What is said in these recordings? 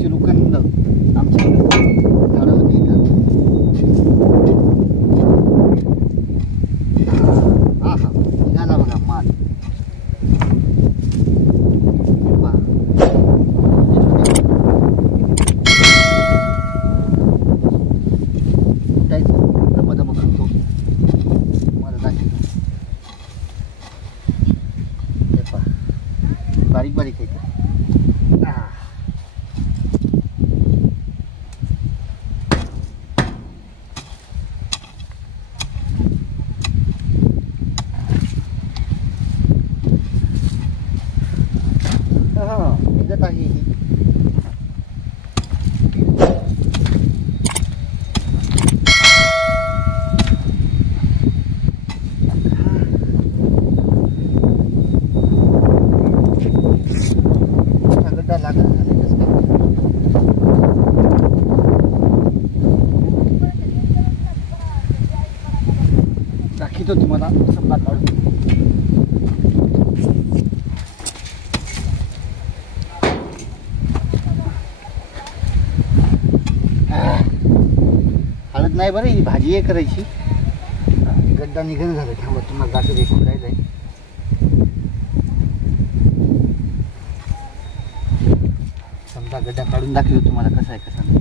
श्रीखंड आमच्या झाडं होती इथं. हा हा निघाला बघा माल. बारीक बारीक आहे. निघत आहे ही. दाखवतो तुम्हाला समजा काढून. हळद नाही बरं, ही भाजी आहे करायची. गड्डा निघणं झालं. थांबा तुम्हाला दाखवते कुठे जाईल. समजा गड्डा काढून दाखवतो तुम्हाला कसा आहे कसा नाही.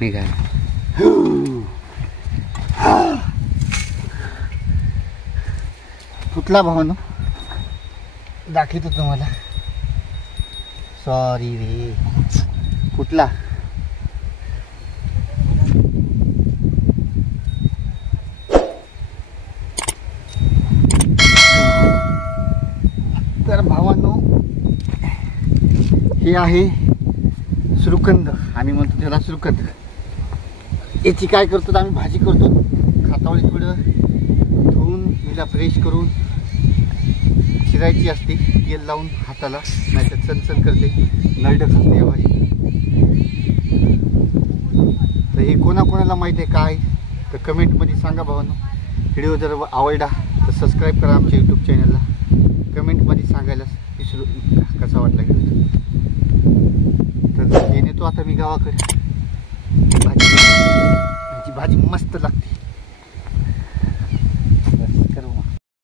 निघाल फुटला भावानो. दाखवतो तुम्हाला. सॉरी रे, फुटला. तर भावांनो हे आहे श्रीखंड. आम्ही म्हणतो त्याला श्रीखंड. याची काय करतो आम्ही भाजी करतो. खातावळी थोडं धुवून हिला फ्रेश करून चिरायची असते तेल लावून हाताला, नाही तर चणचण करते, नरडं खाते या भाजी. तर हे कोणाकोणाला माहीत आहे काय तर कमेंटमध्ये सांगा भावांनो. व्हिडिओ जर आवडला तर सबस्क्राईब करा आमच्या यूट्यूब चॅनलला. कमेंटमध्ये सांगायला विसरू कसा वाटला व्हिडिओ. तर हे नेतो आता मी गावाकडे. भाजी भाजी मस्त लागते.